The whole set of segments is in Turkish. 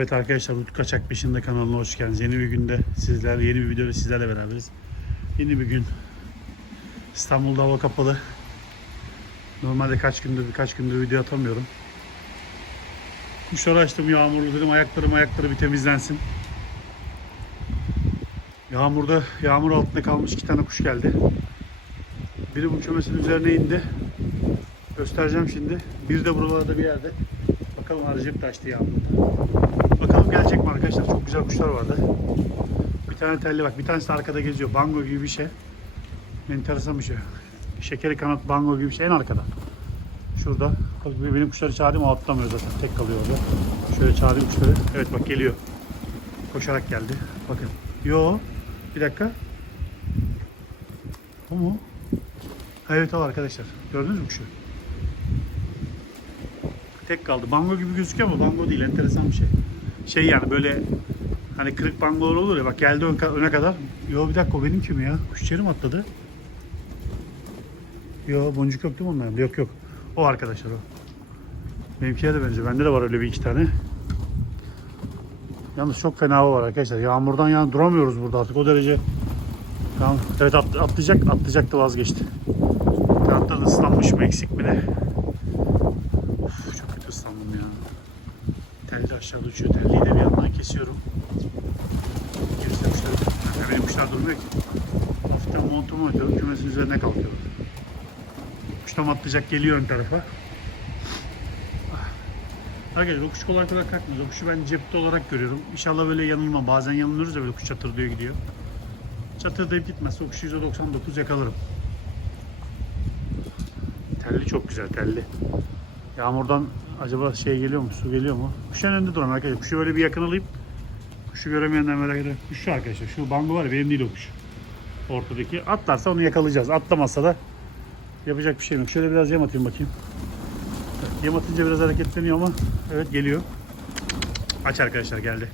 Evet arkadaşlar Utku Kaçak Peşinde kanalına hoş geldiniz. Yeni bir günde sizler, yeni bir videoda sizlerle beraberiz. Yeni bir gün. İstanbul'da hava kapalı. Normalde kaç gündür birkaç gündür video atamıyorum. Kuşları açtım yağmurlu dedim ayaklarım ayakları bir temizlensin. Yağmurda yağmur altında kalmış iki tane kuş geldi. Biri bu kümesin üzerine indi. Göstereceğim şimdi. Bir de buralarda bir yerde. Bakalım arayacak taştı yağmurda. Bakalım gelecek mi arkadaşlar? Çok güzel kuşlar vardı. Bir tane telli bak. Bir tanesi de arkada geziyor. Bango gibi bir şey. Enteresan bir şey. Şekeri kanat bango gibi bir şey en arkada. Şurada. Benim kuşları çağırayım o atlamıyor zaten. Tek kalıyor orada. Şöyle çağırayım kuşları. Evet bak geliyor. Koşarak geldi. Bakın. Yo. Bir dakika. Bu mu? Evet o arkadaşlar. Gördünüz mü kuşu? Tek kaldı. Bango gibi gözüküyor ama bango değil. Enteresan bir şey. Şey yani böyle hani kırık bangolar olur ya bak geldi ön, öne kadar. Yo bir dakika o benim kim ya? Kuş içeri mi atladı? Yo boncuk yok değil mi onların? Yok yok. O arkadaşlar o. Benimkiye de benziyor. Bende de var öyle bir iki tane. Yalnız çok fena hava var arkadaşlar. Yağmurdan yani duramıyoruz burada artık o derece. Tamam. Evet at, atlayacak. Atlayacaktı vazgeçti. Kanatları ıslanmış mı eksik mi ne? Of, çok kötü ıslandım ya. Telli aşağıda uçuyor. Telliyi de bir yandan kesiyorum. Gerisi de kuşlar. Yani ki. Hafiften montumu atıyorum. Kümesin üzerine kalkıyorum. Kuş tam atlayacak geliyor ön tarafa. Arkadaşlar o kuş kolay kolay kalkmıyor. O kuşu ben cepte olarak görüyorum. İnşallah böyle yanılmam. Bazen yanılıyoruz ya böyle kuş çatırdıyor gidiyor. Çatırdayıp gitmezse o kuşu %99 yakalarım. Telli çok güzel telli. Yağmurdan acaba şey geliyor mu? Su geliyor mu? Kuşun önünde duran arkadaşlar. Kuşu böyle bir yakın alayım. Kuşu göremeyenler merak eder. Şu arkadaşlar. Şu bango var ya benim değil o. Ortadaki. Atlarsa onu yakalayacağız. Atlamazsa da yapacak bir şey yok. Şöyle biraz yem atayım bakayım. Yem atınca biraz hareketleniyor ama evet geliyor. Aç arkadaşlar geldi.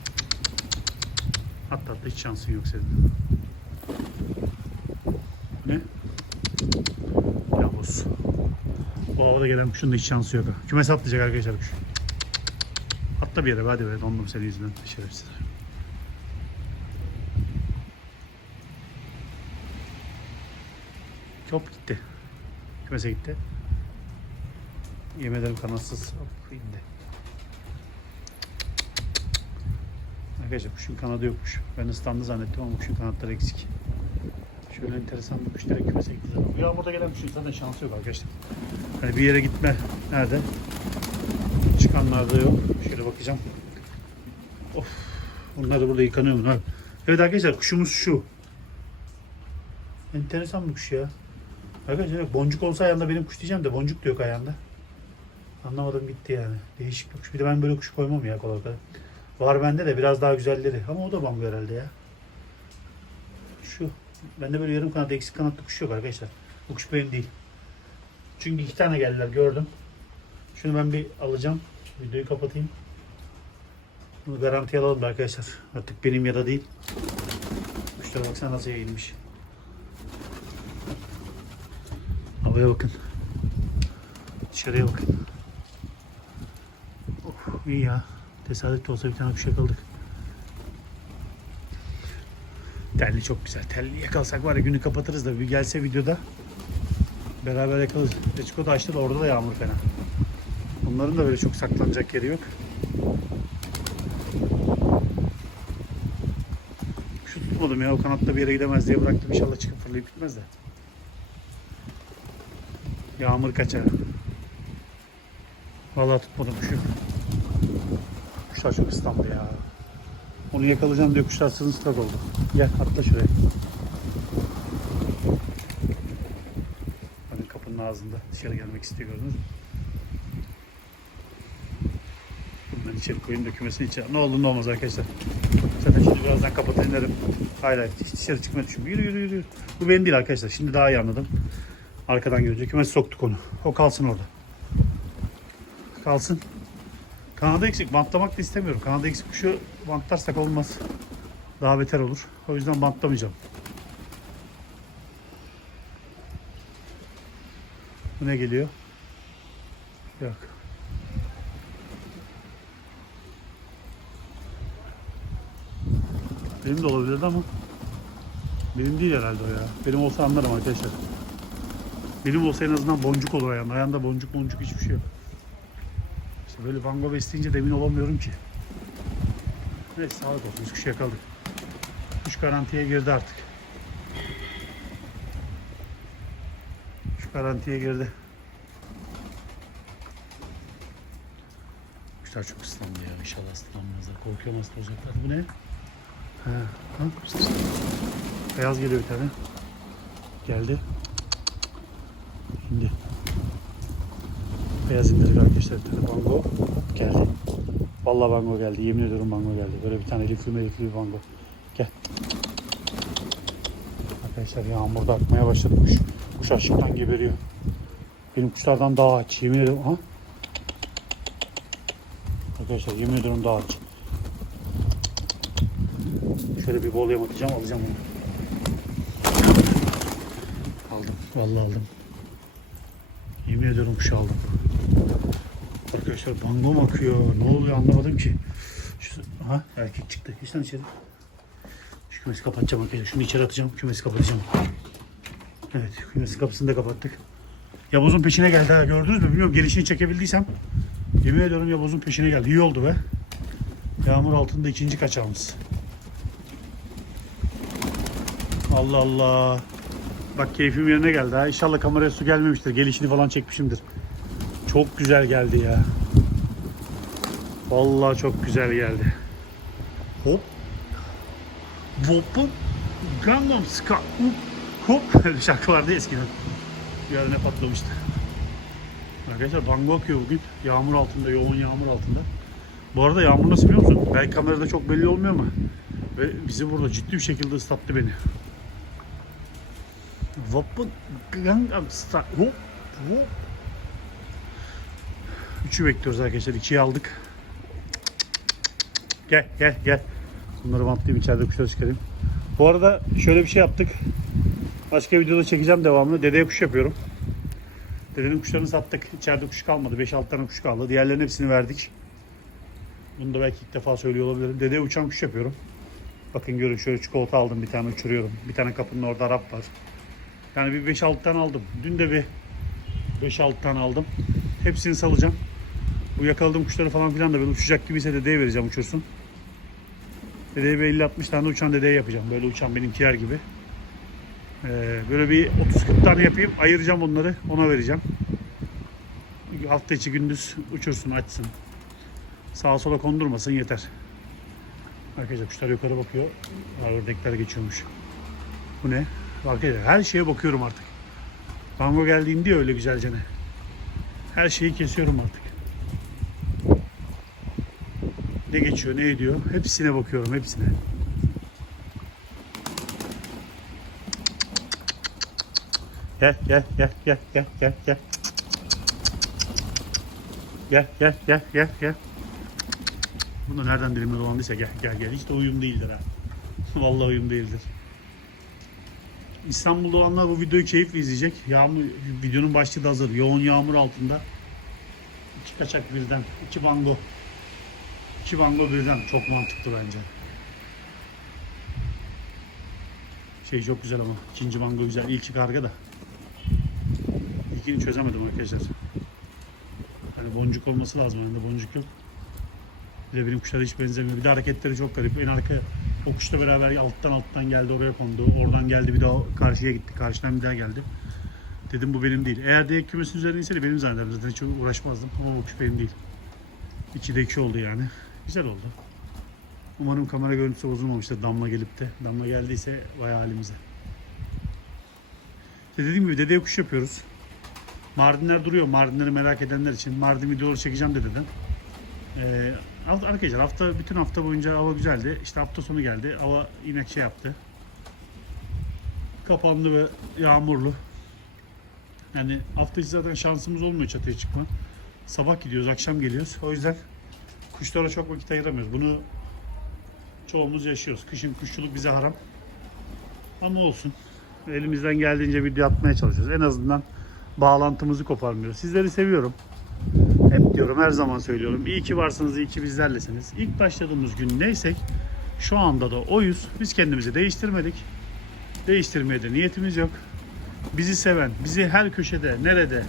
Atla atla hiç şansın yok senin. Bu Ne? Yavuz. O havada gelen kuşun da hiç şansı yok. ha. Kümese atlayacak arkadaşlar kuş. Atla bir yere hadi be dondum senin yüzünden şerefsiz. Hop gitti. Kümese gitti. Yemin ederim kanatsız. Hop indi. Arkadaşlar kuşun kanadı yokmuş. Ben ıslandı zannettim ama kuşun kanatları eksik. Şöyle enteresan bir kuş direkt kümese gitti zaten. Bu yağmurda gelen kuşun zaten şansı yok arkadaşlar. Hani bir yere gitme nerede? Çıkanlarda yok. Şöyle bakacağım. Of. Bunlar da burada yıkanıyor bunlar. Evet arkadaşlar kuşumuz şu. Enteresan bir kuş ya. Arkadaşlar boncuk olsa ayağında benim kuş diyeceğim de boncuk da yok ayağında. Anlamadım gitti yani. Değişik bir kuş. Bir de ben böyle kuş koymam ya kolay kolay. Var bende de biraz daha güzelleri. Ama o da bambu herhalde ya. Şu. Bende böyle yarım kanat eksik kanatlı kuş yok arkadaşlar. Bu kuş benim değil. Çünkü iki tane geldiler gördüm. Şunu ben bir alacağım. Videoyu kapatayım. Bunu garanti alalım da arkadaşlar. Artık benim ya da değil. Kuşlara baksana nasıl yayılmış. Havaya bakın. Dışarıya bakın. Of, iyi ya. Tesadüf de olsa bir tane kuş yakaladık. Telli çok güzel. Telli yakalsak var ya günü kapatırız da bir gelse videoda beraber yakalarız. Reçiko da açtı da orada da yağmur fena. Bunların da böyle çok saklanacak yeri yok. Şu tutmadım ya o kanatta bir yere gidemez diye bıraktım. İnşallah çıkıp fırlayıp gitmez de. Yağmur kaçar. Vallahi tutmadım kuşu. Kuşlar çok ıslandı ya. Onu yakalayacağım diye kuşlar sırılsıklam oldu. Gel atla şuraya. Bakın kapının ağzında dışarı gelmek istiyor gördünüz mü? Bunun içeri koyayım da kümesin içeri. Ne olur ne olmaz arkadaşlar. Zaten şimdi birazdan kapatayım derim. Hayır hayır hiç dışarı çıkmayı düşünmüyorum. Yürü yürü yürü. Bu benim değil arkadaşlar. Şimdi daha iyi anladım. Arkadan görünce kümesi soktuk onu. O kalsın orada. Kalsın. Kanadı eksik. Bantlamak da istemiyorum. Kanadı eksik kuşu bantlarsak olmaz. Daha beter olur. O yüzden bantlamayacağım. Bu ne geliyor? Yok. Benim de olabilirdi ama benim değil herhalde o ya. Benim olsa anlarım arkadaşlar. Benim olsa en azından boncuk olur ayağında. Ayağında boncuk boncuk hiçbir şey yok. İşte böyle bango besleyince de emin olamıyorum ki. Neyse sağlık olsun. Biz kuş yakaladık. Kuş garantiye girdi artık. Kuş garantiye girdi. Kuşlar çok ıslandı ya. İnşallah ıslanmazlar. Korkuyorum hasta olacaklar. Bu ne? Ha, ha. Beyaz geliyor bir tane. Geldi. Şimdi. Beyaz indirdik arkadaşlar bir tane bango. Geldi. Vallahi bango geldi. Yemin ediyorum bango geldi. Böyle bir tane elifli melifli bir bango. Gel. Arkadaşlar yağmur da akmaya başladı kuş. Kuş açlıktan geberiyor. Benim kuşlardan daha aç. Yemin ediyorum. Ha? Arkadaşlar yemin ediyorum daha aç. Şöyle bir bol yem atacağım alacağım onu. Aldım. Vallahi aldım. Yemin ediyorum kuşu aldım. Arkadaşlar bango mu akıyor? Ne oluyor anlamadım ki. Şu, aha erkek çıktı. Geç içeri. Şu kümesi kapatacağım arkadaşlar. Şunu içeri atacağım. Kümesi kapatacağım. Evet kümesi kapısını da kapattık. Yavuz'un peşine geldi ha gördünüz mü? Bilmiyorum gelişini çekebildiysem. Yemin ediyorum Yavuz'un peşine geldi. İyi oldu be. Yağmur altında ikinci kaçağımız. Allah Allah. Bak keyfim yerine geldi ha. İnşallah kameraya su gelmemiştir. Gelişini falan çekmişimdir. Çok güzel geldi ya. Vallahi çok güzel geldi. Hop. Hop. Gangnam Style. Hop. Öyle şarkı vardı eskiden. Bir ne patlamıştı. Arkadaşlar bango akıyor bugün. Yağmur altında, yoğun yağmur altında. Bu arada yağmur nasıl biliyor musun? Belki kamerada çok belli olmuyor ama. Ve bizi burada ciddi bir şekilde ıslattı beni. Vapın Gangnam Style. Hop. Hop. Üçü bekliyoruz arkadaşlar. İkiyi aldık. Gel gel gel. Bunları bantlayayım içeride kuşları çıkarayım. Bu arada şöyle bir şey yaptık. Başka videoda çekeceğim devamını. Dedeye kuş yapıyorum. Dedenin kuşlarını sattık. İçeride kuş kalmadı. 5-6 tane kuş kaldı. Diğerlerinin hepsini verdik. Bunu da belki ilk defa söylüyor olabilirim. Dedeye uçan kuş yapıyorum. Bakın görün şöyle çikolata aldım. Bir tane uçuruyorum. Bir tane kapının orada Arap var. Yani bir 5-6 tane aldım. Dün de bir 5-6 tane aldım. Hepsini salacağım. Bu yakaladığım kuşları falan filan da böyle uçacak gibiyse dedeye vereceğim uçursun. Dedeye bir 50-60 tane uçan dedeye yapacağım. Böyle uçan benimkiler gibi. Ee, böyle bir 30-40 tane yapayım. Ayıracağım onları. Ona vereceğim. Hafta içi gündüz uçursun, açsın. Sağa sola kondurmasın yeter. Arkadaşlar kuşlar yukarı bakıyor. Ördekler geçiyormuş. Bu ne? Arkadaşlar her şeye bakıyorum artık. Bango geldiğinde öyle güzelce ne. Her şeyi kesiyorum artık. Ne geçiyor, ne ediyor? Hepsine bakıyorum, hepsine. Gel, gel, gel, gel, gel, gel, gel. Gel, gel, gel, gel, gel. Bunu nereden dilimde dolandıysa gel, gel, gel. Hiç de uyum değildir ha. Vallahi uyum değildir. İstanbul'da olanlar bu videoyu keyifle izleyecek. Yağmur, videonun başlığı da hazır. Yoğun yağmur altında. İki kaçak birden. iki bango. İki bango birden. Çok mantıklı bence. Şey çok güzel ama. ikinci bango güzel. İlki karga da. İlkini çözemedim arkadaşlar. Hani boncuk olması lazım. Bende boncuk yok. Bir de benim kuşlara hiç benzemiyor. Bir de hareketleri çok garip. En arka o kuşla beraber alttan alttan geldi oraya kondu. Oradan geldi bir daha karşıya gitti. Karşıdan bir daha geldi. Dedim bu benim değil. Eğer diye kümesin üzerine inseydi benim zannederdim. Zaten hiç uğraşmazdım. Ama o kuş benim değil. İki de iki oldu yani. Güzel oldu. Umarım kamera görüntüsü bozulmamıştır Damla gelip de. Damla geldiyse bayağı halimize. İşte dediğim gibi dedeye kuş yapıyoruz. Mardinler duruyor. Mardinleri merak edenler için. Mardin videoları çekeceğim dededen. Ee, arkadaşlar hafta bütün hafta boyunca hava güzeldi. İşte hafta sonu geldi. Hava yine şey yaptı. Kapandı ve yağmurlu. Yani hafta içi zaten şansımız olmuyor çatıya çıkma. Sabah gidiyoruz, akşam geliyoruz. O yüzden kuşlara çok vakit ayıramıyoruz. Bunu çoğumuz yaşıyoruz. Kışın kuşçuluk bize haram. Ama olsun. Elimizden geldiğince video atmaya çalışıyoruz. En azından bağlantımızı koparmıyoruz. Sizleri seviyorum. Hep diyorum her zaman söylüyorum. İyi ki varsınız, iyi ki bizlerlesiniz. İlk başladığımız gün neysek şu anda da oyuz. Biz kendimizi değiştirmedik. Değiştirmeye de niyetimiz yok. Bizi seven, bizi her köşede, nerede,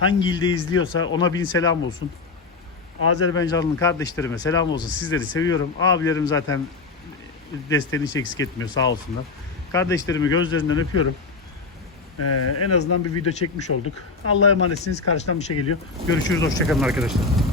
hangi ilde izliyorsa ona bin selam olsun. Azerbaycanlı kardeşlerime selam olsun. Sizleri seviyorum. Abilerim zaten desteğini hiç eksik etmiyor sağ olsunlar. Kardeşlerimi gözlerinden öpüyorum. Ee, en azından bir video çekmiş olduk. Allah'a emanetsiniz. Karşıdan bir şey geliyor. Görüşürüz. Hoşçakalın arkadaşlar.